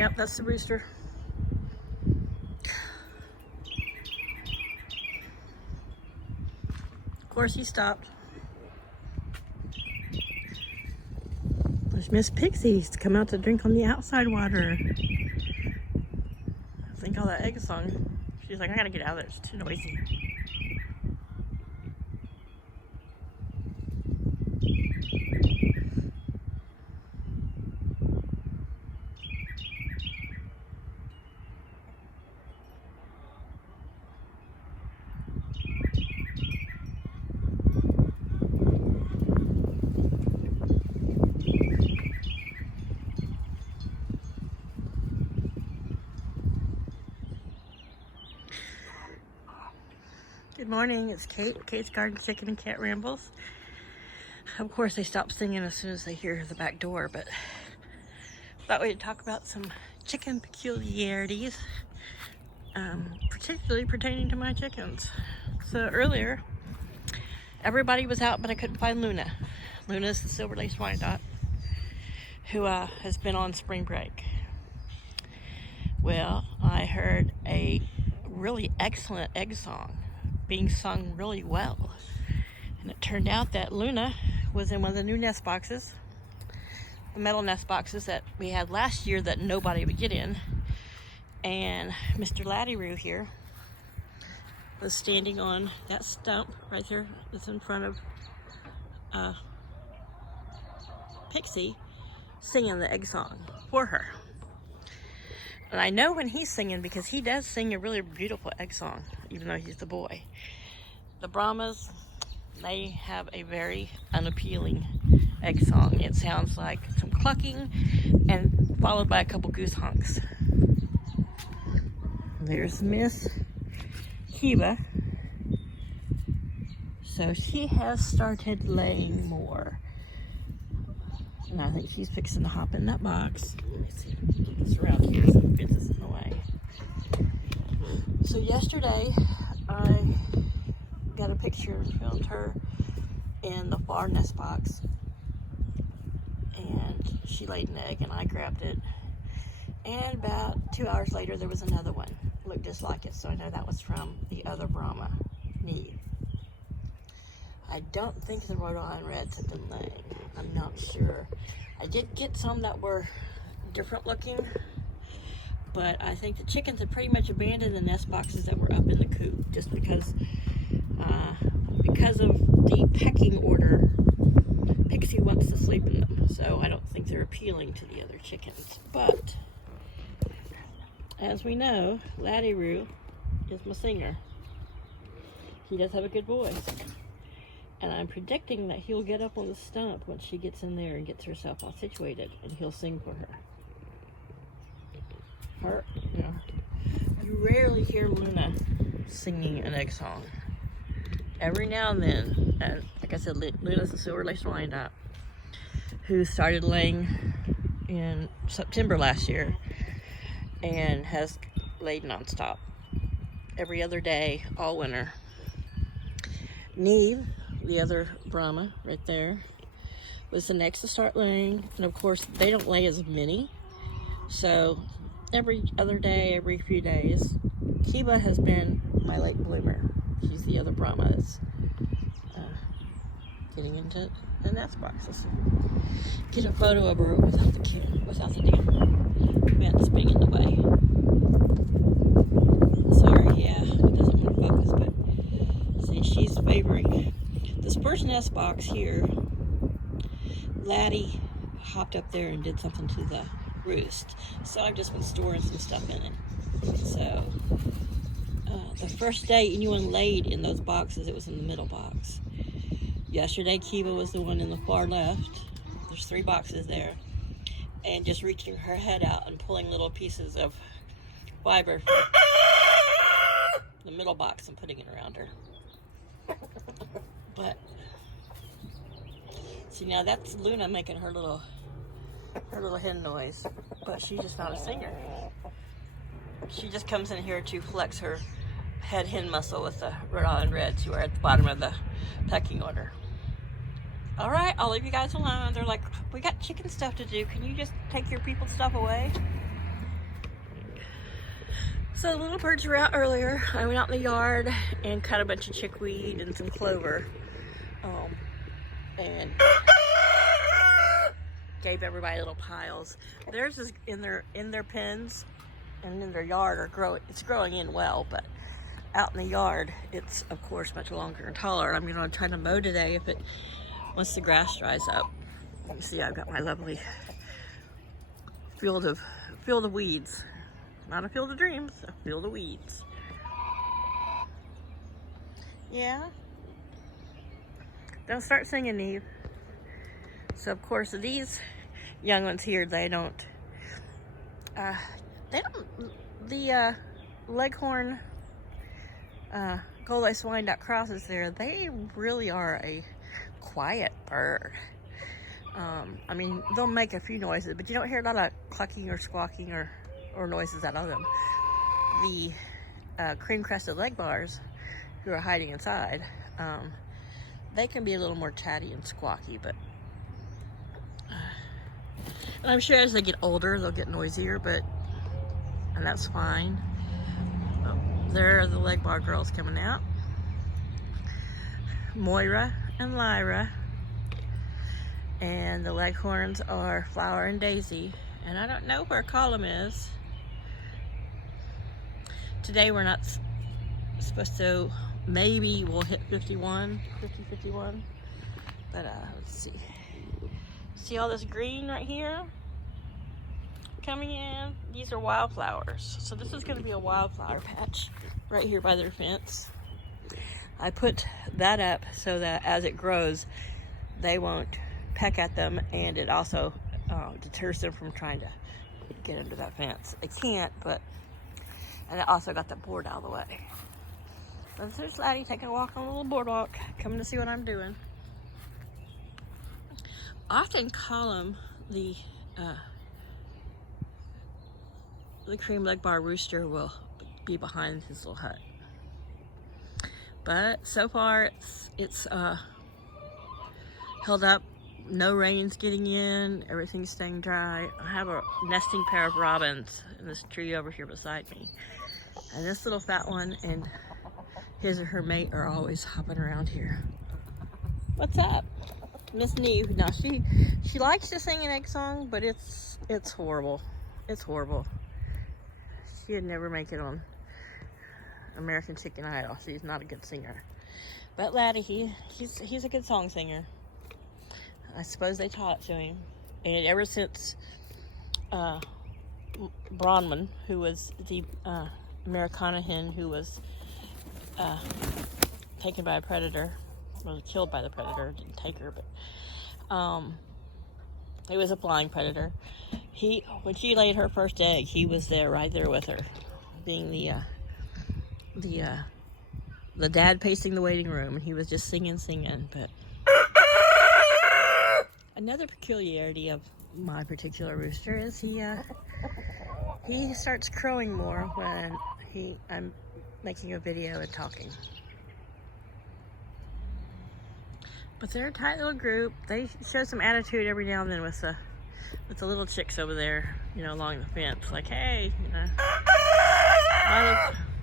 Yep, that's the rooster. Of course, he stopped. There's Miss Pixie to come out to drink on the outside water. I think all that egg song. She's like, I gotta get out of there. It's too noisy. Good morning, it's Kate. Kate's Garden Chicken and Cat Rambles. Of course, they stop singing as soon as they hear the back door, but thought we'd talk about some chicken peculiarities, particularly pertaining to my chickens. So earlier, everybody was out, but I couldn't find Luna. Luna's the silver-laced Wyandotte, who has been on spring break. Well, I heard a really excellent egg song being sung really well, and it turned out that Luna was in one of the new nest boxes, the metal nest boxes that we had last year that nobody would get in. And Mr. Laddie here was standing on that stump right there that's in front of Pixie, singing the egg song for her. And I know when he's singing, because he does sing a really beautiful egg song, even though he's the boy. The Brahmas, they have a very unappealing egg song. It sounds like some clucking and followed by a couple goose honks. There's Miss Kiva. So she has started laying more. And I think she's fixing to hop in that box. Let me see. Get this around here so the fence is in the way. So yesterday, I got a picture and filmed her in the far nest box. And she laid an egg and I grabbed it. And about 2 hours later, there was another one. It looked just like it, so I know that was from the other Brahma, Neve. I don't think the Rhode Island Reds have been laying. I'm not sure. I did get some that were different looking, but I think the chickens have pretty much abandoned the nest boxes that were up in the coop just because of the pecking order. Pixie wants to sleep in them, so I don't think they're appealing to the other chickens. But as we know, Laddie is my singer. He does have a good voice. And I'm predicting that he'll get up on the stump once she gets in there and gets herself all situated, and he'll sing for her. You rarely hear Luna singing an egg song. Every now and then, and like I said, Luna's a silver-laced Wyandotte who started laying in September last year and has laid nonstop every other day all winter. Neve, the other Brahma right there, was the next to start laying, and of course they don't lay as many, so every other day, every few days. Kiva has been my late bloomer. She's the other Brahma that's getting into the nest boxes. Get a photo of her without the damn fence being in the way. Sorry, yeah, it doesn't want to focus, but see, she's favoring this first nest box here. Laddie hopped up there and did something to the roost, so I've just been storing some stuff in it. So the first day anyone laid in those boxes, it was in the middle box. Yesterday, Kiva was the one in the far left. There's 3 boxes there, and just reaching her head out and pulling little pieces of fiber from the middle box and putting it around her. But see, now that's Luna making her little hen noise, but she's just not a singer. She just comes in here to flex her head hen muscle with the Rhode Island Reds, who are at the bottom of the pecking order. All right, I'll leave you guys alone. They're like, we got chicken stuff to do. Can you just take your people's stuff away? So the little birds were out earlier. I went out in the yard and cut a bunch of chickweed and some clover. And gave everybody little piles. Theirs is in their pens and in their yard are growing. It's growing in well, but out in the yard, it's of course much longer and taller. I'm gonna try to mow today once the grass dries up. You see, I've got my lovely field of weeds. Not a field of dreams, a field of weeds. Yeah. Don't start singing, Eve. So of course these young ones here, the leghorn gold-eye swine crosses there, they really are a quiet bird. I mean, they'll make a few noises, but you don't hear a lot of clucking or squawking or noises out of them. The cream-crested leg bars, who are hiding inside, they can be a little more chatty and squawky, but and I'm sure as they get older, they'll get noisier, and that's fine. Oh, there are the leg bar girls coming out. Moira and Lyra. And the leghorns are Flower and Daisy. And I don't know where Column is. Today we're not supposed to, maybe we'll hit 51. But let's see. See all this green right here coming in? These are wildflowers. So this is going to be a wildflower patch right here by their fence. I put that up so that as it grows, they won't peck at them, and it also deters them from trying to get into that fence. They can't, and I also got the board out of the way. So there's Laddie taking a walk on a little boardwalk, coming to see what I'm doing. Often Column, the cream leg bar rooster, will be behind his little hut. But so far it's held up. No rain's getting in. Everything's staying dry. I have a nesting pair of robins in this tree over here beside me. And this little fat one and his or her mate are always hopping around here. What's up? Miss Neve. Now she likes to sing an egg song, but it's horrible. It's horrible. She'd never make it on American Chicken Idol. She's not a good singer. But Laddie, he's a good song singer. I suppose they taught it to him. And ever since Bronwyn, who was the Americana hen who was taken by a predator, was killed by the predator, didn't take her, but it was a flying predator. When she laid her first egg, he was there, right there with her, being the dad pacing the waiting room, and he was just singing, but another peculiarity of my particular rooster is he starts crowing more when I'm making a video and talking. But they're a tight little group. They show some attitude every now and then with the little chicks over there, along the fence. Like, hey,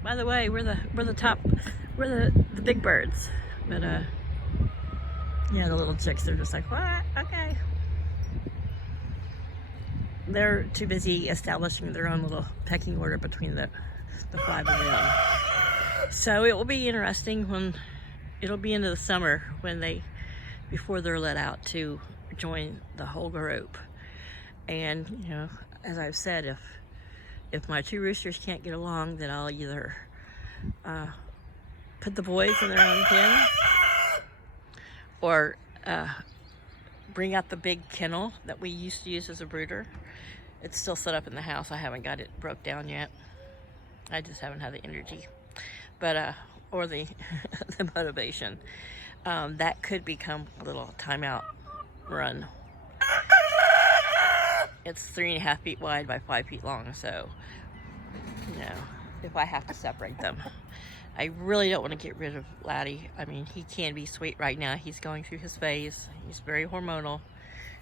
by the way, we're the big birds. But yeah, the little chicks, they're just like, what? Okay. They're too busy establishing their own little pecking order between the five of them. So it will be interesting when it'll be into the summer before they're let out to join the whole group. And as I've said, if my two roosters can't get along, then I'll either put the boys in their own pen or bring out the big kennel that we used to use as a brooder. It's still set up in the house. I haven't got it broke down yet. I just haven't had the energy, but or the the motivation. That could become a little timeout run. It's 3.5 feet wide by 5 feet long, so if I have to separate them. I really don't want to get rid of Laddie. I mean, he can be sweet right now. He's going through his phase. He's very hormonal.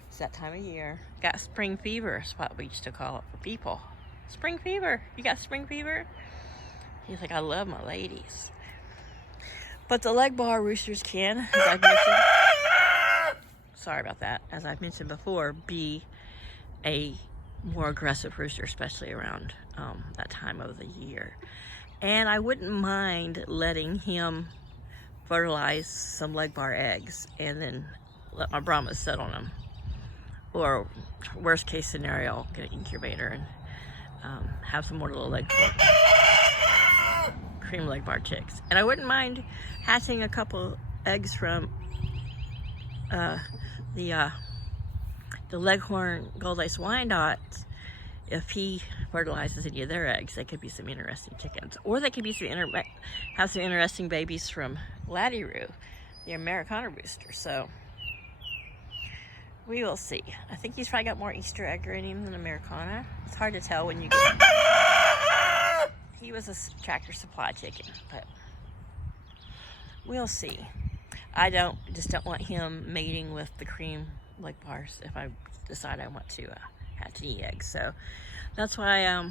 It's that time of year. Got spring fever, is what we used to call it for people. Spring fever. You got spring fever? He's like, I love my ladies. But the leg bar roosters can, as I've mentioned, sorry about that, as I've mentioned before, be a more aggressive rooster, especially around that time of the year. And I wouldn't mind letting him fertilize some leg bar eggs and then let my Brahmas sit on them. Or worst case scenario, get an incubator and have some more little cream leg bar chicks. And I wouldn't mind hatching a couple eggs from the Leghorn Gold Lace Wyandottes. If he fertilizes any of their eggs, they could be some interesting chickens. Or they could be have some interesting babies from Laddie, the Americana rooster. So we will see. I think he's probably got more Easter egg in him than Americana. It's hard to tell when you get him. He was a Tractor Supply chicken, but we'll see. I just don't want him mating with the cream leg bars if I decide I want to hatch any eggs. So that's why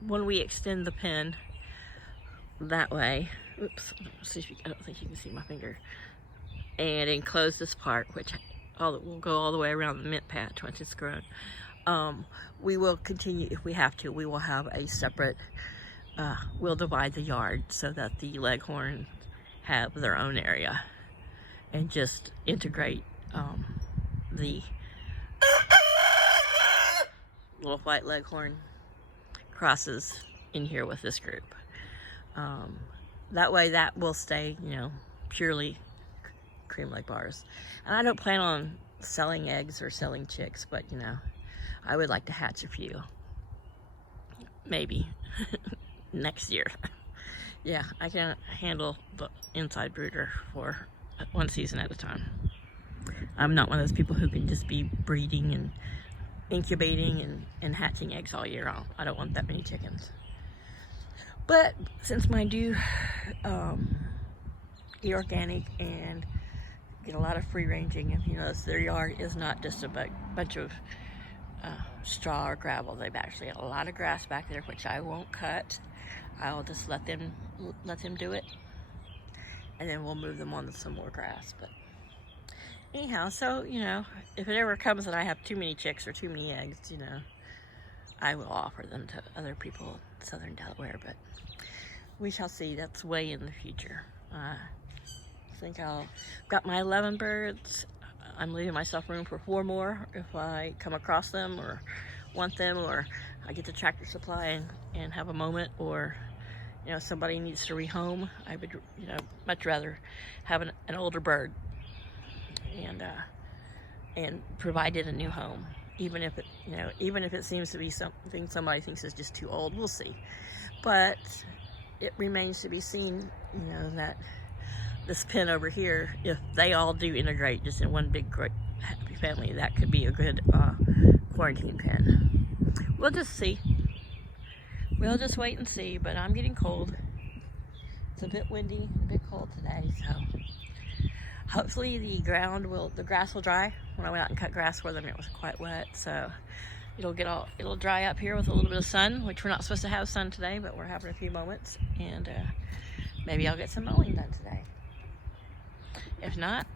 when we extend the pen that way, oops, I don't think you can see my finger, and enclose this part, which will go all the way around the mint patch once it's grown. We will continue, if we have to, we will have a separate, we'll divide the yard so that the Leghorns have their own area and just integrate the little white Leghorn crosses in here with this group. That way that will stay, purely cream leg bars. And I don't plan on selling eggs or selling chicks, but I would like to hatch a few. Maybe next year. Yeah, I can handle the inside brooder for one season at a time. I'm not one of those people who can just be breeding and incubating and hatching eggs all year round. I don't want that many chickens. But since mine do eat organic and get a lot of free ranging, and their yard is not just a bunch of straw or gravel. They've actually got a lot of grass back there, which I won't cut. I'll just let them do it, and then we'll move them on to some more grass. But anyhow, so if it ever comes that I have too many chicks or too many eggs, I will offer them to other people in southern Delaware, but we shall see. That's way in the future. I think I've got my 11 birds. I'm leaving myself room for 4 more if I come across them or want them, or I get to Tractor Supply and have a moment, or somebody needs to rehome. I would much rather have an older bird and provide it a new home, even if it seems to be something somebody thinks is just too old. We'll see, but it remains to be seen that this pen over here, if they all do integrate just in one big great happy family, that could be a good quarantine pen. We'll just see. We'll just wait and see, but I'm getting cold. It's a bit windy, a bit cold today, so hopefully the grass will dry. When I went out and cut grass for them, it was quite wet, so it'll dry up here with a little bit of sun, which we're not supposed to have sun today, but we're having a few moments, and maybe I'll get some mowing done today. If not,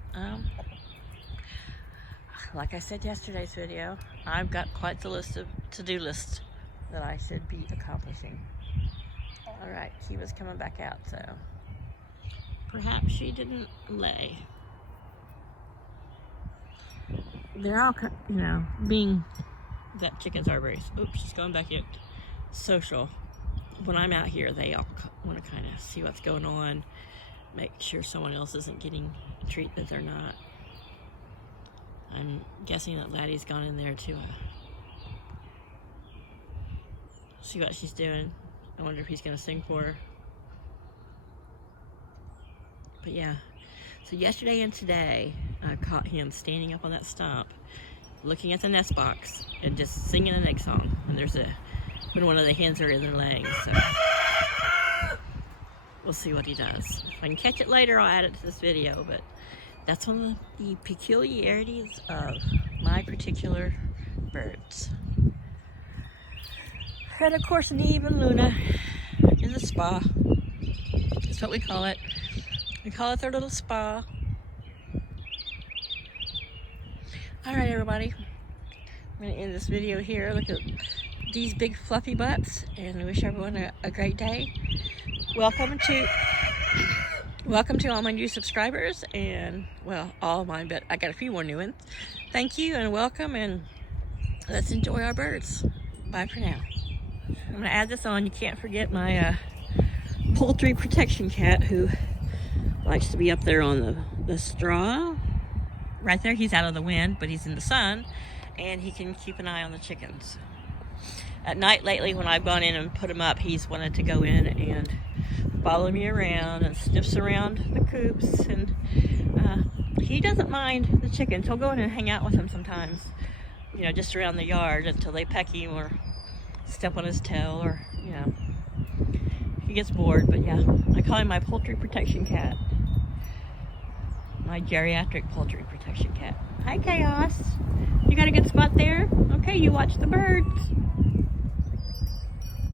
like I said yesterday's video, I've got quite the to-do list that I should be accomplishing. Alright, she was coming back out, so perhaps she didn't lay. They're all, being that chickens are very, oops, she's going back in, social. When I'm out here, they all want to kind of see what's going on, make sure someone else isn't getting a treat that they're not. I'm guessing that Laddie's gone in there to see what she's doing. I wonder if he's going to sing for her. But yeah, so yesterday and today, I caught him standing up on that stump, looking at the nest box, and just singing an egg song. And when one of the hens are in their laying, so we'll see what he does. If I can catch it later, I'll add it to this video, but that's one of the peculiarities of my particular birds. And of course, Neve and Luna in the the spa. That's what we call it. We call it their little spa. Alright everybody, I'm going to end this video here. Look at these big fluffy butts, and I wish everyone a great day. Welcome to all my new subscribers, and well, all of mine, but I got a few more new ones. Thank you and welcome, and let's enjoy our birds. Bye for now. I'm going to add this on. You can't forget my poultry protection cat, who likes to be up there on the straw. Right there, he's out of the wind, but he's in the sun, and he can keep an eye on the chickens. At night lately, when I've gone in and put him up, he's wanted to go in and follow me around and sniffs around the coops, and he doesn't mind the chickens. He'll go in and hang out with them sometimes, you know, just around the yard until they peck him or step on his tail, or, you know, he gets bored. But yeah, I call him my poultry protection cat. My geriatric poultry protection cat. Hi, Chaos. You got a good spot there? Okay, you watch the birds.